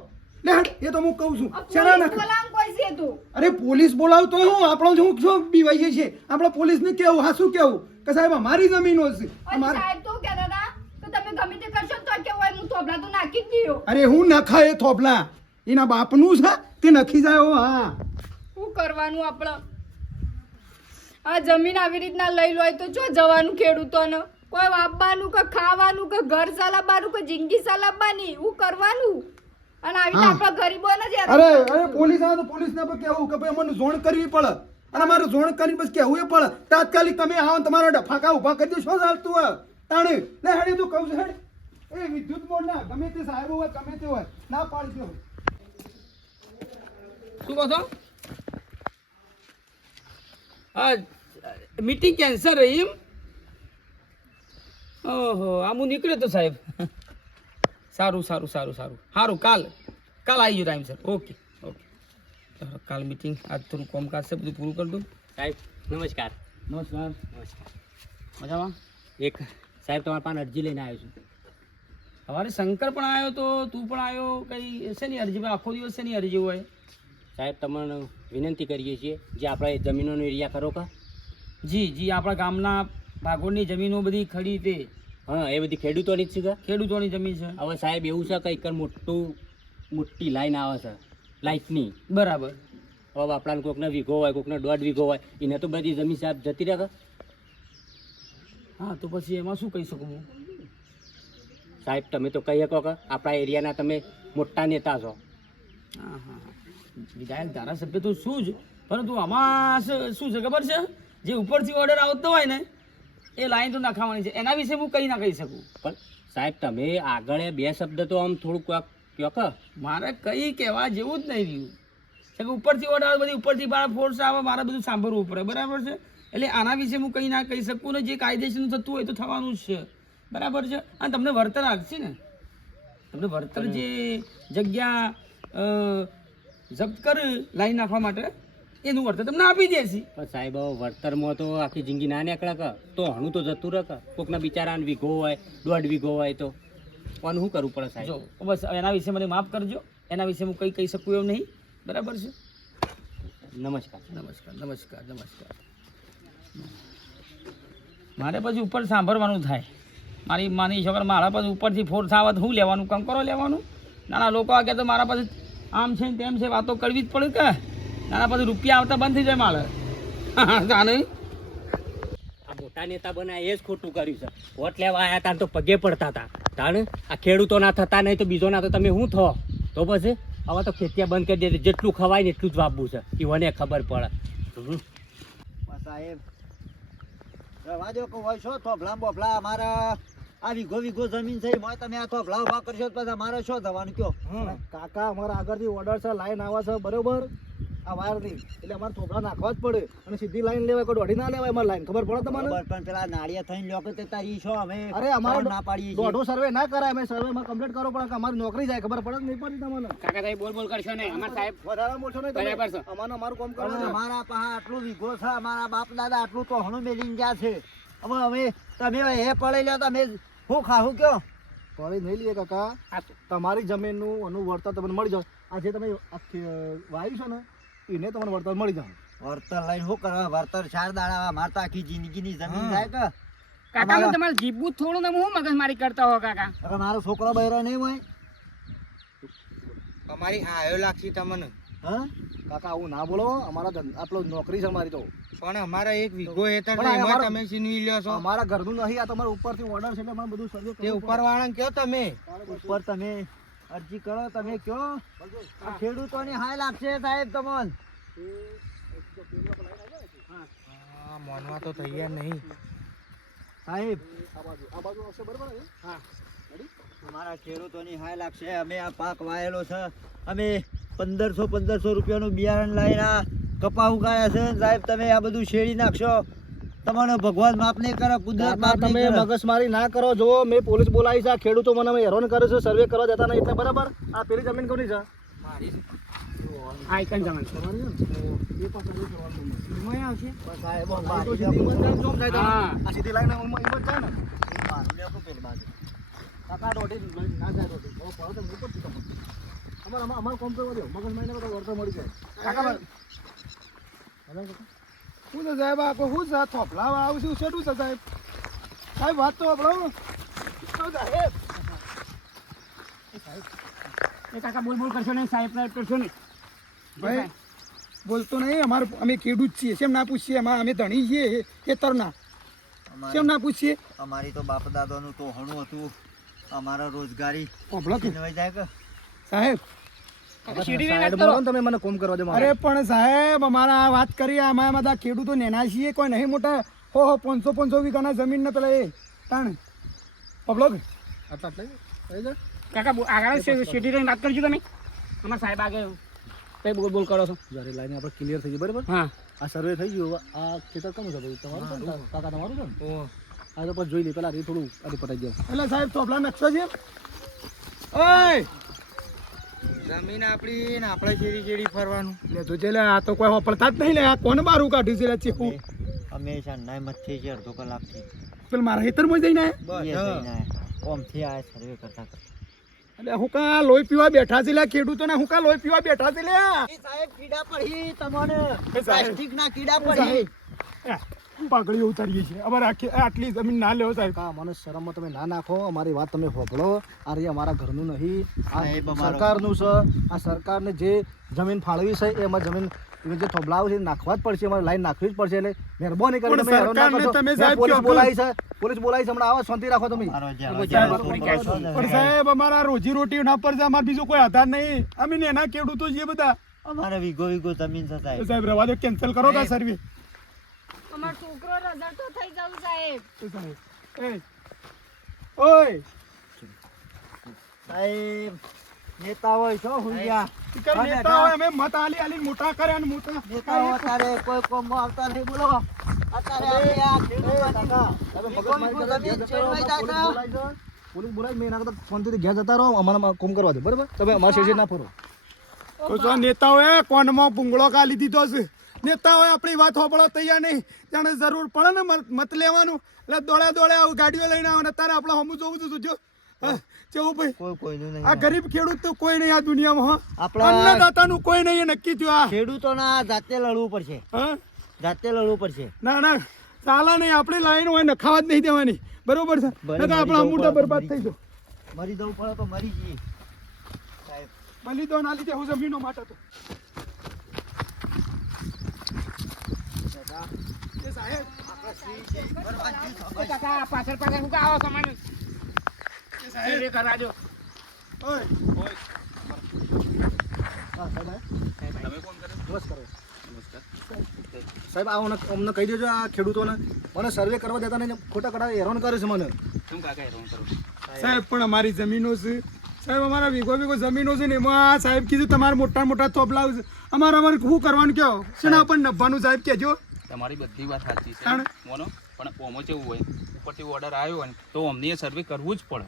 લે હટ એ તો હું કહું છું શેના નખ બોલાવ કોઈ છે તું અરે પોલીસ બોલાવતો હું આપણો હું શું બીવાઈએ છે આપણે પોલીસને કેવું હા શું કેવું કે સાહેબ અમારી જમીનો છે અને અમારે સાહેબ તો કહેતા હતા કે તમે ગમે તે કરશો તો કે હોય હું થોબલા તો નાખી જ દીયો અરે હું નખાય થોભલા એના બાપનું છે તે નખી જાય હો હા શું કરવાનું આપણે આ જમીન આવી રીતના લઈ લો તો જો જવાનું ખેડૂતોને કોઈ વાપવાનું કે ખાવાનું કે ઘર ચલાવવાનું કે જિંદગી ચલાવવાની શું કરવાનું અને આવી રીતે આપણા ગરીબોને જ હેરાન અરે કરવાનું. અરે પોલીસ આવે તો પોલીસને પણ કહેવું કે ભાઈ અમને જોણ કરવી પડે અને અમારે જોણ કરી બસ કહેવું એ પડે તાત્કાલિક તમે આવો ને તમારા ડફાકા ઊભા કરી દો શું ચાલતું હોય તાણે લે હેડે તું કહું છું હેડ એ વિદ્યુત બોર્ડ ના ગમે તે સાહેબ હોય ગમે તે હોય ના પાડી દો શું કહો છો હા મીટિંગ કેન્સલ રહી એમ ઓહો આમ હું નીકળ્યો તો સાહેબ સારું સારું સારું સારું સારું કાલ આવી ગયો ટાઈમ સર ઓકે ઓકે ચાલો કાલ મીટિંગ આજ થોડું કામકાજ છે બધું પૂરું કરી દઉં સાહેબ નમસ્કાર નમસ્કાર નમસ્કાર મજામાં એક સાહેબ તમારા પાસે અરજી લઈને આવ્યો છું સવારે શંકર પણ આવ્યો તો તું પણ આવ્યો કઈ શેની અરજી ભાઈ આખો દિવસ શેની અરજી હોય સાહેબ તમને વિનંતી કરીએ છીએ જે આપણે જમીનોનો એરિયા ખરો કા જી જી આપણા ગામના ભાગોળની જમીનો બધી ખડી તે હા એ બધી ખેડૂતોની જ છે કા ખેડૂતોની જમીન છે હવે સાહેબ એવું છે કે એકર મોટી લાઈન આવે છે લાઇટની બરાબર હવે આપણાને કોકને વીઘો હોય કોકને 1.5 વીઘો હોય એને તો બધી જમીન સાહેબ જતી રહે કા હા તો પછી એમાં શું કહી શકું હું સાહેબ તમે તો કહી શકો કે આપણા એરિયાના તમે મોટા નેતા છો હા હા વિધાયક ધારાસભ્ય તો શું જ પરંતુ આમાં શું છે ખબર છે જે ઉપરથી ઓર્ડર આવતો હોય ને એ લાઈન તો નાખાવાની છે એના વિશે હું કંઈ ના કહી શકું પણ સાહેબ તમે આગળ એ 2 શબ્દ તો આમ થોડુંક કહો કે મારે કંઈ કહેવા જેવું જ નહીં રહ્યું છે કે ઉપરથી ઓર્ડર આવે બધી ઉપરથી મારા ફોર્સ આવે મારે બધું સાંભળવું પડે બરાબર છે એટલે આના વિશે હું કંઈ ના કહી શકું ને જે કાયદેસરનું થતું હોય તો થવાનું જ છે બરાબર છે અને તમને વળતર આપશે ને તમને વળતર જે જગ્યા જપ્ત કરી લાઈન નાખવા માટે એનું વળતર તમને આપી દેશે પણ સાહેબ હવે વળતરમાં તો આખી જિંદગી ના નીકળે કે તો હણું તો જતું રહે કે કોકના બિચારાને વીઘો હોય 1.5 વીઘો હોય તો પણ શું કરવું પડે સાહેબ જો બસ એના વિશે મને માફ કરજો એના વિશે હું કંઈ કહી શકું એવું નહીં બરાબર છે નમસ્કાર નમસ્કાર નમસ્કાર નમસ્કાર મારે પછી ઉપર સાંભળવાનું થાય મારી માની છોકરા મારા પાસે ઉપરથી ફોર્સ આવે તો હું લેવાનું કામ કરો લેવાનું નાના લોકો આ કે તો મારા પાસે આમ છે ને તેમ છે વાતો કરવી જ પડે કે નાના પાસે રૂપિયા આવતા બંધ થઈ જાય મારે જાણે આ મોટા નેતા બનાય એ જ ખોટું કર્યું છે વોટ લેવા આવ્યા હતા તો પગે પડતા હતા તાણે આ ખેડૂતોના થતા નહીં તો બીજોના તો તમે શું થો તો પછી હવે તો ખેતિયા બંધ કરી દે જેટલું ખવાય ને એટલું જ વાપવું છે ઈવોને ખબર પડે સાહેબ રવા દો કે હોય છો થોભલા બોભલા અમારા આ વીઘો જમીન છે એમાં તમે આ થોભલા ઉભા કરશો તો પછી અમારે શું થવાનું કયો કાકા અમારા આગળથી ઓર્ડર છે લાઈન આવે છે બરોબર આ વાયર ની એટલે અમારે થોભલા નાખવા જ પડે અને સીધી લાઈન લેવાય કોઈ દોઢી ના લેવાય અમારે લાઈન ખબર પડે તમને બરોબર, પણ પેલા નાળિયા થઈને લ્યો કે તે તારી છો અમે અરે અમારે ના પાડીએ છીએ. દોઢો સર્વે ના કરાય અમે સર્વેમાં કમ્પ્લીટ કરો પણ અમારી નોકરી જાય ખબર પડે કે નહીં પડતી તમને કાકા સાહેબ બોલ બોલ કરશો ને અમાર સાહેબ વધારે બોલશો નહીં તમે. બરાબર છે. અમારું કામ પણ કરો અમારા પાસે આટલું વીઘો છે, અમારા બાપ દાદા આટલું તો હણું મેલીને ગયા છે. હવે અમે તમે એ પડે લ્યો તમે હું ખાવું કયો? પડી નહીં લઈએ કાકા તમારી જમીનનું એનું વળતર તમને મળી જાય આ જે તમે વાયુ છે ને એને તમને વળતર મળી જાય વળતર લઈને શું કરવા? વળતર 4 દાડા મારે તો આખી જિંદગીની જમીન જાય કે કાકા હું તમારે જીભું જ થોડું તમે હું મગજમારી કરતા હો કાકા. હવે મારો છોકરો બૈરો નહીં હોય. અમારી આયો લાગશે તમને. હા કાકા આવું ના બોલો અમારા આટલો નોકરી છે અમારી તો પણ અમારા એક વીઘો હેતર પણ આ એમાં અમારા- તમે છીનવી લ્યો છો. અમારા ઘરનું નહીં આ તમારા ઉપરથી ઓર્ડર છે એટલે અમારે બધું સર્વે તે ઉપર વાળાને કયો તમે. ઉપર તમે અરજી કરો, તમે કયો આ ખેડૂતોની હાય લાગશે સાહેબ તમને. હા, માનવા તો તૈયાર નહીં. સાહેબ આ બાજુ આવશે બરાબર ને? અમારા ખેડૂતોની હાય લાગશે. અમે આ પાક વાયેલો છે, અમે 1500 રૂપિયાનું બિયારણ લઈને આ કપા ઉગાડ્યા છે. સાહેબ તમે આ બધું શેડી નાખશો, તમારો ભગવાન માફ નહીં કરે, કુદરત કાકા, માફ તમે નહીં કરે. મગજમારી ના કરો. જો મેં પોલીસ બોલાવી છે આ ખેડૂતો મને અમે હેરાન કરે છે સર્વે કરવા દેતા નહીં એટલે બરાબર. આ પેલી જમીન કોની છે? આ એકન જમણ તમારી છે ને? એ પણ સર્વે કરવાનું તમને. એમાંય આવશે. પણ સાહેબ આ મારી તો સીધી ઈમત જાય ને ચોક જાય હા. તમારે. આ સીધી લાઈને ઈમત જાય ને મારું લેવું પેલી બાજુ. કાકા દોઢી લાઈન ના જાય દોઢી. હવે પડો તો નહીં પડતી તમને. અમારું કામ કરવા દો. મગજમારી ના કરો, વળતર મળી જાય. કાકા શું છે સાહેબ? આ કોઈ શું છે? થોભલા આવશું શેઠું છે સાહેબ? સાહેબ વાત તો આપણો સાહેબ એ કાકા બોલ બોલ કરશો ને સાહેબ સાહેબ કરશો ને. ભાઈ બોલતો નહીં. અમારે અમે ખેડૂત છીએ, શેમ ના પૂછીએ? અમે ધણી છીએ ખેતરના, શેમ ના પૂછીએ? અમારી તો બાપ દાદાનું તો હણું હતું, અમારા રોજગારી ઓભળો કે છીનવાઈ જાય કે સાહેબ શેરડી ને સાઈડ નાખતો બોલો ને તમે મને કોમ કરવા દો. અરે પણ સાહેબ અમારા આ વાત કરી અમારા બધા ખેડૂતો નેના છીએ, કોઈ નહીં મોટા. હો 500 વીઘાના જમીન ને પેલા એ તાણ ઓભળો કે આટલા આટલા કાકા આગળ શેરડી લઈને વાત કરજો તમે. અમાર સાહેબ આગળ કઈ બોલ બોલ કરો છો. જ્યારે લાઈને આપણે ક્લિયર થઈ ગઈ બરાબર. હા આ સર્વે થઈ ગયું. હવે આ ખેતર કોનું છે ભાઈ? તમારું છે ને? કાકા તમારું છે ને? આ તો પછી જોઈ લે પેલા થોડું આ પટાઈ જાય એટલે સાહેબ થોભલા નકશો છે. ઓય જમીન આપણી ને આપણે ચેડી ચેડી ફરવાનું. લે જોજે લે, આ તો કોઈ વાપરતા જ નહીં લે. આ કોણ બારું કાઢ્યું છે લે ચીકુ? હંમેશા નાયમતથી છે અડધો કલાકથી પેલ મારા ખેતરમાં જઈને આયા? બસ એ હા. જઈને આયા. ઓમથી આ સર્વે કરતા એટલે હું કા લોહી પીવા બેઠા છે લે ખેડૂતોને? હું કા લોહી પીવા બેઠા છે લે? સાહેબ કીડા પડી તમને, સાહેબ. પ્લાસ્ટિકના કીડા પડી. પાઘડી ઉતારીએ છીએ અમારે આટલી જમીન ના લેવો સાહેબ. કા મને શરમમાં તમે ના નાખો. અમારી વાત તમે હોભળો. આ રે અમારા ઘરનું નહીં, આ સાહેબ, અમારો- સરકારનું છે. આ સરકારને જે જમીન ફાળવી છે એ અમારે જમીન જે થોભલાવ છે નાખવા જ પડશે. અમારે લાઈન નાખવી જ પડશે. એટલે મહેરબાની કરીને તમે હેરાન ના કરશો. મેં પોલીસ બોલાવી છે, પોલીસ બોલાવી છે. હમણાં આવો, શાંતિ રાખો તમે. મારો સાહેબ, જ્યાં પૂરી કરશો. પણ સાહેબ અમારા રોજી રોટી ના પર છે. અમારે બીજો કોઈ આધાર નહીં. અમે એના ખેડૂતો છીએ બધા. અમારે વીઘો વીઘો જમીન છે સાહેબ. સાહેબ રવા દો, કેન્સલ કરો કા સર્વે. અમારો છોકરો રઝળતો થઈ જવું સાહેબ. ઓય સાહેબ નેતા હોય છો હુંયા, ઈકર નેતા હોય અમે મત આલી આલી મોટા કરે અને મોટા નેતા હોય અત્યારે કોઈ કોમમાં આવતા નહીં. બોલો અત્યારે આપણે આ ખેડૂતોની વીઘો વીઘો જમીન છીનવાઈ જાય છે. પોલીસ બોલાવી મેં એના કરતા શાંતિથી ઘેર જતા રહો. અમારા કોમ કરવા દે બરાબર. તમે અમારા શેરડી ના ફરો. તો નેતાઓએ કોનમાં ભૂંગળો કાઢી દીધો છે. નેતાઓએ આપણી વાત હોબળો તૈયાર નહીં. જાણે જરૂર પડે ને મત લેવાનું એટલે દોડે દોડે આવું ગાડીઓ લઈને આવે ને તારે આપણે હમું જોવું તો જો કેવું ભાઈ? કોઈ કોઈનું નહીં. આ ગરીબ ખેડૂત તો કોઈ નહીં આ દુનિયામાં. આપણા અન્નદાતાનું કોઈ નહીં એ નક્કી થયું. આ ખેડૂતોના જાતે લડવું પડશે, હા જાતે લડવું પડશે. ના ના ચાલે નહીં. આપણી લાઈન હોય નખાવા જ નહીં દેવાની બરોબર છે. ભલે આપણા મરી જવું મોટા પડે તો બરબાદ મરી થઈ જાવ. મરી જવું પડે તો મરી જઈએ સાહેબ. બલિદાન આલી દે હું જમીનો માટે તો. એ સાહેબ એ કાકા પાછળ પાછળ હું કા આવો છો મને? એ સાહેબ શેરડી કરવા દો. ઓય હા સાહેબ તમે ફોન કર્યો? નમસ્કાર નમસ્કાર. સાહેબ આ અમને કહી દેજો આ ખેડૂતોને મને સર્વે કરવા દેતા નહીં. ખોટા કડા હેરાન કરે છે મને. કેમ કાકા હેરાન કરો? સાહેબ પણ અમારી જમીનો છે સાહેબ અમારા વીઘો જમીનો છે ને એમાં સાહેબ કીધું તમારે મોટા થોપલા છે અમારે શું કરવાનું કહો શેના પણ નભવાનું સાહેબ કહેજો. તમારી બધી વાત સાચી છે તાણ. મોનો પણ ઓમો કેવું હોય ઉપરથી ઓર્ડર આવ્યો હોય ને તો અમને સર્વે કરવું જ પડે.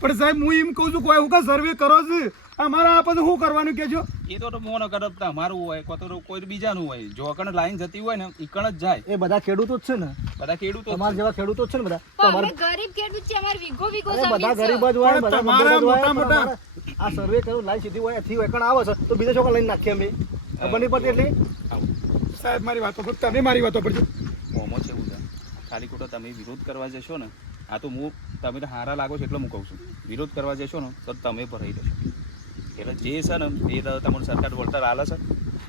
પણ સાહેબ હું એમ કહું છું કોઈ હું કા સર્વે કરો છે અમારા આ પછી શું કરવાનું કહેજો. એ તો મોનો કરો તમારું હોય કોઈ બીજાનું હોય જો કણ લાઈન જતી હોય ને ઈકણ જ જાય. એ બધા ખેડૂતો જ છે ને, બધા ખેડૂતો જ તમારા છે. જેવા ખેડૂતો જ છે ને બધા. પણ અમે ગરીબ ખેડૂત છે, અમારે વીઘો અરે જમીન બધા છે. ગરીબ જ હોય, પણ બધા તમારા મજૂર જ હોય, મોટા પણ અમારે આ સર્વે કરું લાઈન સીધી હોય એથી એકણ આવે છે તો બીજા છોકરા લઈને નાખીએ અમે બની પડતી એટલે સાહેબ મારી વાતો પર તમે મારી વાતો પર ઓમો છે એવું છે ખાલી ખોટો તમે વિરોધ કરવા જશો ને આ તો હું તમે તો હારા લાગો છો એટલે હું કહું છું વિરોધ કરવા જશો ને તો તમે ભરાઈ જશો. એટલે જે છે ને એ તો તમારું સરકાર વળતર આલે છે.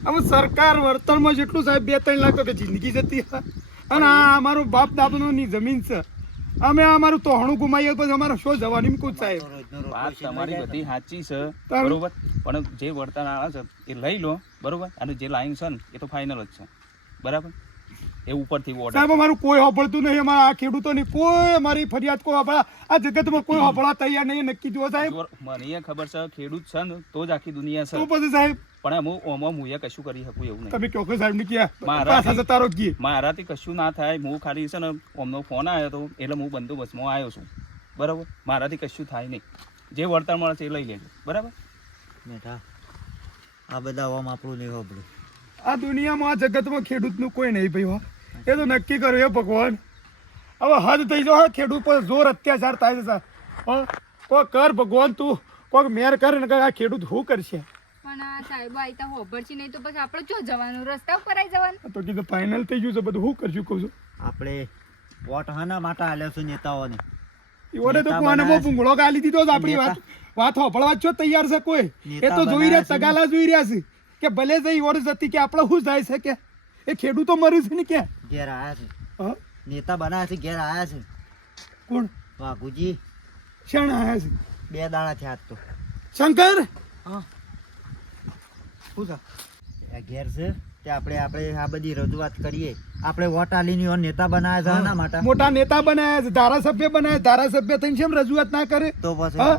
હવે સરકાર વર્તનમાં જેટલું સાહેબ 2-3 લાખ તો કે જિંદગી જતી હોય. અને આ અમારું બાપ દાદાની જમીન છે અમે અમારું તોહણું ગુમાવીએ પછી અમારે શું જવાનું એમ કહું સાહેબ. વાત તમારી બધી સાચી છે તાણ. બરોબર પણ જે વળતર આવે છે એ લઈ લો બરોબર અને જે લાઈન છે ને એ તો ફાઇનલ જ છે બરાબર. એ ઉપરથી સાહેબ ઓર્ડર અમારું કોઈ હોપડતું નહીં અમારા આ ખેડૂતોની કોઈ અમારી ફરિયાદ કોઈ હોપડા આ જગતમાં કોઈ હોપડા તૈયાર નહીં નક્કી જુઓ સાહેબ. મને એ ખબર છે ખેડૂત છે ને તો જ આખી દુનિયા તો છે પછી સાહેબ પણ હું કશું કરી શકું એવું નહીં. તમે કહો કે સાહેબ ને ક્યાં મારા- પાછા જતા રહો ગીએ. મારાથી કશું ના થાય હું ખાલી છે ને ઓમનો ફોન આવ્યો હતો એટલે હું બંદોબસ્તમાં આવ્યો છું બરાબર. મારાથી કશું થાય નહીં જે વળતર મળે છે એ લઈ લેજો બરાબર. બેટા આ બધા ઓમ આપણું નહીં હોબળું. આ દુનિયામાં આ જગતમાં ખેડૂતનું કોઈ નહીં ભાઈ હો. એ તો નક્કી કરો એ ભગવાન. હવે હદ થઈ જાઓ ખેડૂત પર જોર અત્યાચાર થાય છે સાહેબ. કોઈ કર ભગવાન તું કોઈક મેર કર ને આ ખેડૂત શું કરશે. પણ આ સાહેબ આઈતા હોભળશે નહીં તો પછી આપણે જો જવાનું રસ્તા ઉપર આવી જવાનું. તો કીધું ફાઇનલ થઈ ગયું છે બધું શું કરશું કહું છું. આપણે વોટ હાના માટે આલ્યો છે નેતાઓને. એવડે તો નેતા કોને બહુ બનાવે છે. ભૂંગળો ગાલી દીધો છે આપણી વાત હોભળવા છો તૈયાર છે કોઈ. એ નેતા તો જોઈ બનાવે રહ્યા છે ને. તગાલા જોઈ રહ્યા છે કે ભલે જઈ ઓર જતી કે આપણે શું જાય છે કે એ ખેડૂતો મરે છે ને કે ઘેર આયા છે હા? નેતા બનાવ્યા છે, ઘેર આયા છે કોણ વાઘુજી. શણ આયા છે 2 દાડા થયા આજ તો. શંકર શું છે આ ઘેર છે તે આપણે આ બધી રજૂઆત કરીએ. આપણે વોટ આલીને એવો નેતા બનાવ્યા છે આના માટે. મોટા નેતા બનાયા છે ધારાસભ્ય બનાયા ધારાસભ્ય થઈને કેમ રજૂઆત ના કરે. તો પછી હા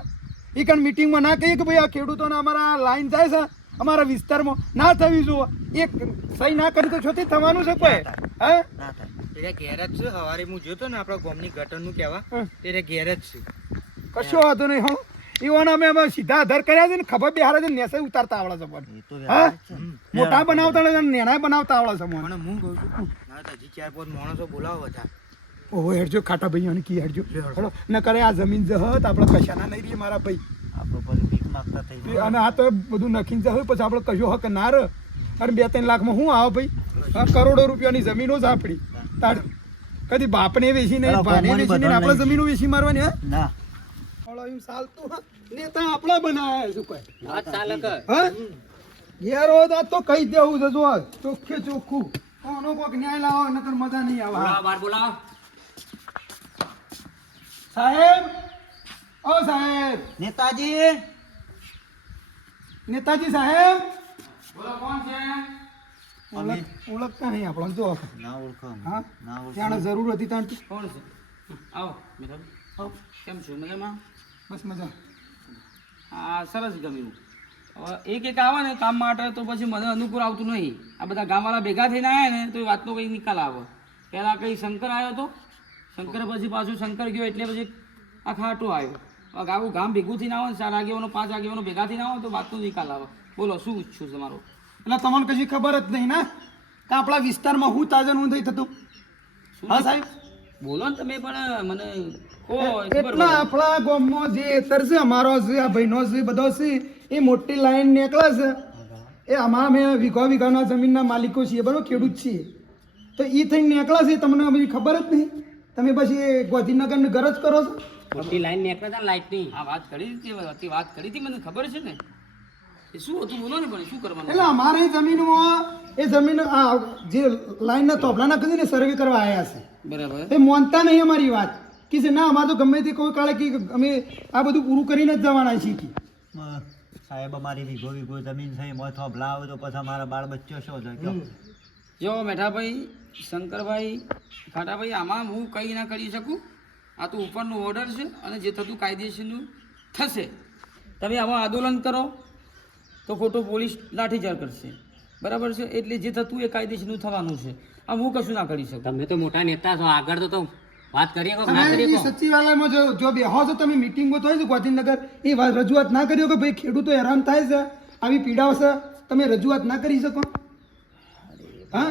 એ કણ મીટિંગમાં ના કહીએ કે ભાઈ આ ખેડૂતોને અમારા લાઈન જાય છે અમારા વિસ્તારમાં ના થવી જોઈએ. એક સહી ના કરી તો છોથી થવાનું છે કોઈ. હા ના થાય. એટલે ઘેર જ છે. સવારે હું જોતો ને આપણા ગામની ગટરનું કહેવા હા. એટલે ઘેર જ છે. કશો વાંધો નહીં હો. ઈવન અમે સીધા આધાર કર્યા છે ને ખબર બિહારે છે નેસે ઉતારતા આવડે છે મને. એ તો હા વ્યવહાર જ છે ને. મોટા બનાવતા આવડે છે ને નેના બનાવતા આવડે છે મને. પણ હું કહું છું ના તો હજી 4-5 માણસો બોલાવો બધા. ઓહો હેડજો ખાટા ભાઈ અને કી હેડજો હેડો ન કરે આ જમીન જહત આપણે કશાના નહીં રહીએ મારા ભાઈ. આપણે પછી ભીખ માગતા થઈ જાય. અને આ તો બધું નખીને જશે પછી આપણે કશો હક ના રહે. અને 2-3 લાખમાં શું આવે ભાઈ. આ કરોડો રૂપિયાની જમીનો જ આપણી તાર કદી બાપને વેચી નહીં બરાબર, ભાને ભગવાનની વેચી નહીં આપણે બધાને જમીનો વેચી મારવાની હા ના હળો એમ ચાલતું હા. નેતા આપણા બનાયા છે કોઈ વાત ચાલે કે હા ઘેર હોય તો આ તો કહી દેવું છે જો ચોખ્ખે ચોખ્ખું કોનો કોક ન્યાય લાવો નકર મજા નહીં આવે બોલાવો બાર બોલાવો. સાહેબ ઓ સાહેબ નેતાજી નેતાજી સાહેબ બોલો કોણ છે? ઓળખતા નહીં આપણને જો ના ઓળખો હા ના ઓળખો. ત્યાં જરૂર હતી ત્યાં તો. કોણ છે? આવો મેડમ આવો. કેમ છો મજામાં? બસ મજા હા સરસ ગમ્યું. હવે એક આવે ને કામ માટે તો પછી મને અનુકૂળ આવતું નહીં. આ બધા ગામવાળા ભેગા થઈને આવ્યા ને તો એ વાતનો કંઈ નિકાલ આવે. પહેલાં કંઈ શંકર આવ્યો હતો, શંકર પછી પાછું શંકર ગયો એટલે પછી આ ખાટો આવ્યો. હવે આવું ગામ ભેગું થઈને આવો ને 4 આગેવાનો 5 આગેવાનો ભેગા થઈને આવો તો વાતનો નિકાલ આવે. બોલો શું ઈચ્છું તમારો? એટલે તમને કશી ખબર જ નહીં ને કે આપણા વિસ્તારમાં હું તાજન હું થઈ થતું હા સાહેબ બોલો ને તમે પણ મને કહો ખબર એટલા પડે. આપણા ગામમાં જે એતર છે અમારો છે આ ભાઈનો છે બધો છે એ મોટી લાઈન નીકળે છે એ અમારા મેં વીઘાના જમીનના માલિકો છીએ બરોબર ખેડૂત છીએ તો એ થઈને નીકળે છે તમને બધી ખબર જ નહીં. તમે પછી એ ગાંધીનગરની ગરજ કરો છો. મોટી લાઈન નીકળે છે લાઇટની. આ વાત કરી હતી વાત કરી હતી મને ખબર છે ને. એ શું હતું બોલો ને પણ શું કરવાનું? એટલે અમારી જમીનમાં એ જમીન આ જે લાઈનના તોફલાના કરીને સર્વે કરવા આવ્યા છે બરાબર. એ માનતા નહીં અમારી વાત કે છે ના અમારે તો ગમે તે કોઈ કાળે કે અમે આ બધું પૂરું કરીને જ જવાના છીએ કે સાહેબ અમારી વીઘો જમીન છે એમાં થોભલા આવે તો પછી અમારા બાળ બચ્ચો શું છે કયો? જો મેઠાભાઈ, શંકરભાઈ, ખાટાભાઈ, આમાં હું કંઈ ના કરી શકું. આ તો ઉપરનો ઓર્ડર છે અને જે થતું કાયદેસરનું થશે. તમે આમાં આંદોલન કરો તો ખોટો પોલીસ લાઠીચાર્જ કરશે, બરાબર છે? એટલે જે થતું એ કાયદેસરનું થવાનું છે. આ હું કશું ના કરી શકું. તમે તો મોટા નેતા છો, આગળ તો વાત કરીએ કે ના તમે કરીએ એ સચિવાલયમાં જો બેહો છો તમે મિટિંગમાં તો હોય છે ગાંધીનગર, એ રજૂઆત ના કર્યો કે ભાઈ ખેડૂતો હેરાન થાય છે, આવી પીડાઓ છે, તમે રજૂઆત ના કરી શકો? હા,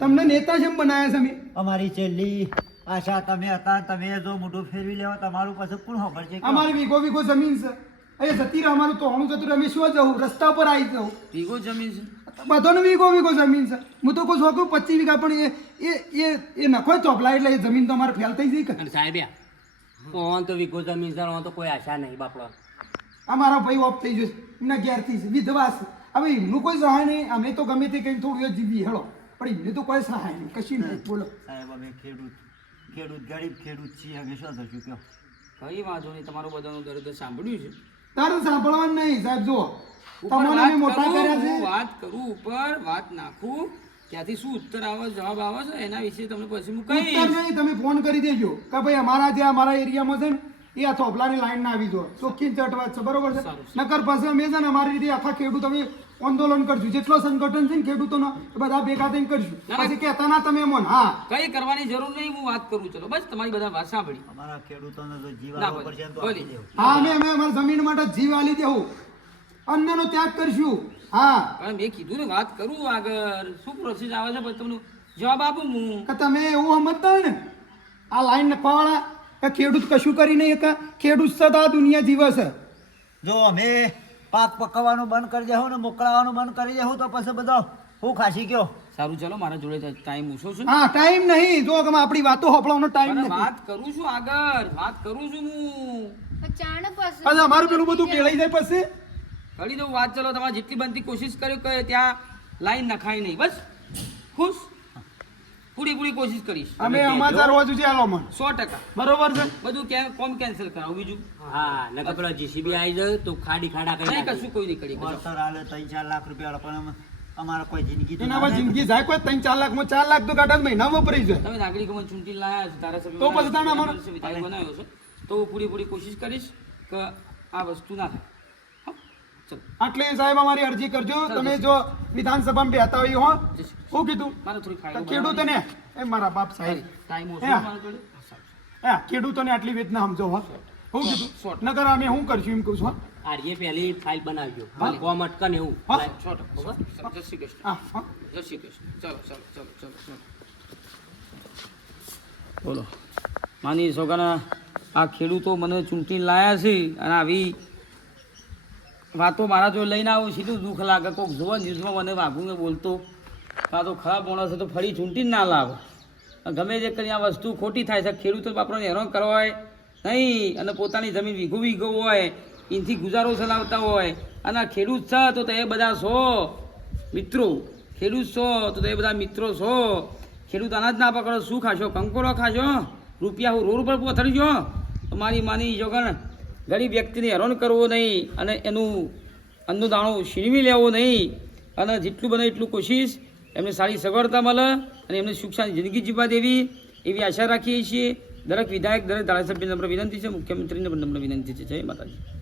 તમને નેતા જેમ બનાવ્યા છે અમે. અમારી છેલ્લી આશા તમે હતા, તમે જો મોઢું ફેરવી લેવા તમારું પાસે કોણ ખબર છે? અમારી વીઘો જમીન છે, અહીંયા જતી રહે, અમારું તો જતું રહે, અમે શું જવું? રસ્તા પર આવી જવું. વીઘો જમીન છે, બધાને વીઘો જમીન છે. હું તો કહું છું 25 વીઘા, પણ એ નખો ચોપલા એટલે એ જમીન તો અમારે ફેલ થઈ જઈ કે. અને સાહેબ ઓન તો વીઘો જમીન છે, ઓન તો કોઈ આશા નહીં બાપડો. અમારા ભાઈ ઓફ થઈ જશે, એમના ઘેરથી છે, વિધવા છે. હવે એમનું કોઈ સહાય નહીં, અમે તો ગમે તે કંઈ થોડું જીવી હેળો, પણ એમને તો કોઈ સહાય નહીં, કશી નહીં. બોલો સાહેબ, અમે ખેડૂત ગરીબ ખેડૂત છીએ, અમે શું થશું કયો? કઈ વાંધો નહીં, તમારું બધાનું દર્દ સાંભળ્યું છે. તારે સાંભળવાનું નહીં સાહેબ. જુઓ ઉપર તમને વાત અમે મોટા કરું, કર્યા છે. હું વાત કરું, ઉપર વાત નાખું, ત્યાંથી શું ઉત્તર આવે, જવાબ આવે છે, એના વિશે તમને પછી હું ઉત્તર કહીશ. નહીં, તમે ફોન કરી દેજો કે ભાઈ અમારા એરિયામાં છે ને એ આ થોપલાની લાઈન ના આવી જો, ચોખ્ખી ચટવાત છે, બરોબર છે? નકર પછી અમે છે ને અમારી રીતે આખા ખેડૂત અમે આંદોલન કરશું, જેટલો સંગઠન છે ને ખેડૂતોનો એ બધા ભેગા થઈને કરશું. પછી કહેતા ના તમે મોન. હા, કઈ કરવાની જરૂર નહીં, હું વાત કરું. ચલો બસ, તમારી બધા વાત સાંભળી. અમારા ખેડૂતોને જો ના, જીવાડવો પડશે ને તો બોલી. આપી દેવું. હા, અમે અમારી જમીન માટે જીવ આલી દેવું, અન્નનો ત્યાગ કરશું. હા, પણ મેં કીધું ને, વાત કરું આગળ શું પ્રોસેસ આવે છે, પછી તમને જવાબ આપું હું. કે તમે એવું સમજતા હોય ને આ લાઈન નખવાવાળા કે ખેડૂત કશું કરી નહીં કે ખેડૂત સદા દુનિયા જીવે છે. જો અમે પાક પકવવાનું બંધ કરી દેવું ને મોકલાવાનું બંધ કરી દેવું તો પછી બધો હું ખાસી ગયો. સારું, ચલો, મારા જોડે ટાઈમ ઓછો છે. હા, ટાઈમ નહીં. જો કે આપણી વાતો હોપળવાનો ટાઈમ પણ નથી. વાત કરું છું આગળ, વાત કરું છું હું. ચાણ પાસે પછી અમારું પેલું બધું પેળાઈ જાય પછી. કરી દઉં વાત. ચલો, તમારે જેટલી બનતી કોશિશ કર્યો કે ત્યાં લાઈન નખાય નહીં, બસ ખુશ. પૂરી કોશિશ કરીશ. અમે અમારા રોજ ઉજી આલો મન. 100%. બરોબર છે. બધું કોમ કેન્સલ કરાવું, બીજું હા, નકર પેલા જીસીબી આવી જાય તો ખાડા કરી નહીં, નાખે. કશું કોઈ નહીં કરી. વળતર આલે 3-4 લાખ રૂપિયા પણ અમારે કોઈ જિંદગી તો એનામાં ના જિંદગી જાય કોઈ 3-4 લાખમાં 4 લાખ તો ગાડા મહિનામાં વપરાઈ જાય. તમે નાગરિકોમાં ચૂંટી લાયા છો, ધારાસભ્ય તો પછી તાણા અમારો- વિધાયક બનાવ્યો છે, તો હું પૂરી કોશિશ કરીશ કે આ વસ્તુ ના થાય. હો? ચલો, આટલે સાહેબ અમારી અરજી કરજો. તમે જો વિધાનસભામાં બેહતા હોય હો, શું કીધું મારે થોડી કે ફાઇલો ખેડૂતોને એ મારા બાપ સાહેબ ટાઈમ ઓછો હે. છે મારા જોડે. ખેડૂતોને આટલી વેદના સમજો હો. શું કીધું? શોર્ટ. નકર અમે શું કરશું એમ કહું છું હો. આર્યે પહેલી ફાઇલ બનાવજો, કોમ અટકે ને એવું. હા. 100%. જય શ્રી કૃષ્ણ. હા, હા. જય શ્રી કૃષ્ણ. ચલો. બોલો, માની સોગાના આ ખેડૂતો મને ચૂંટીને લાયા છે, અને આવી વાતો મારા જો લઈને આવું સીધું દુઃખ લાગે. કોઈક જોવા ન્યૂઝમાં મને વાઘું બોલતો આ તો ખરાબ માણસ છે તો ફરી ચૂંટીને ના લાવે. ગમે તે કરી આ વસ્તુ ખોટી થાય છે. ખેડૂતો બાપરાને હેરાન કરવા હોય નહીં, અને પોતાની જમીન વીઘો હોય એનાથી ગુજારો ચલાવતા હોય, અને આ ખેડૂત છે તો એ બધા છો મિત્રો, ખેડૂત છો તો એ બધા મિત્રો છો. ખેડૂત અનાજ ના પકડો, શું ખાશો? કંકોડો ખાશો? રૂપિયા હું રોડ પર પથરજો? મારી માની જોગણ ગરીબ વ્યક્તિને હેરાન કરવો નહીં, અને એનું અન્નનો દાણો છીનવી લેવો નહીં, અને જેટલું બને એટલું કોશિશ એમને સારી સગવડતા મળે અને એમને સુખ શાંતિ જિંદગી જીવવા દેવી એવી આશા રાખીએ છીએ. દરેક વિધાયક, દરેક ધારાસભ્યને નમ્ર વિનંતી છે, મુખ્યમંત્રીને પણ નમ્ર વિનંતી છે. જય માતાજી.